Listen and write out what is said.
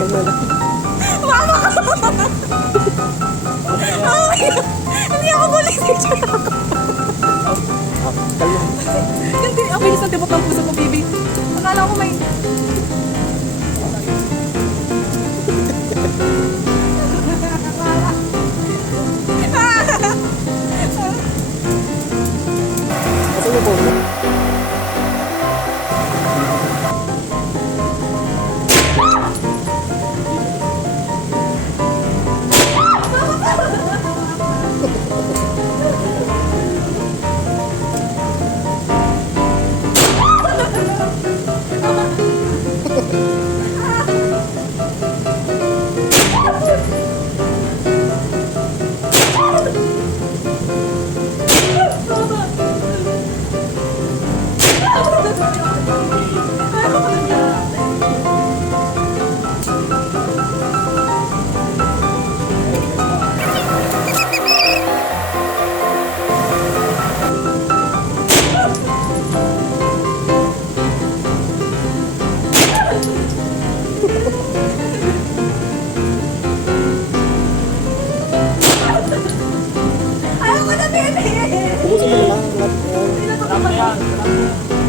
Mama ka! Hindi ako bulis. Hindi, ang bilis ng tibok ng puso ko, baby. Akala ko may... Kasi mo po. Ayaw ko na, baby! Ubusin mo na lang. Hindi na to kapag.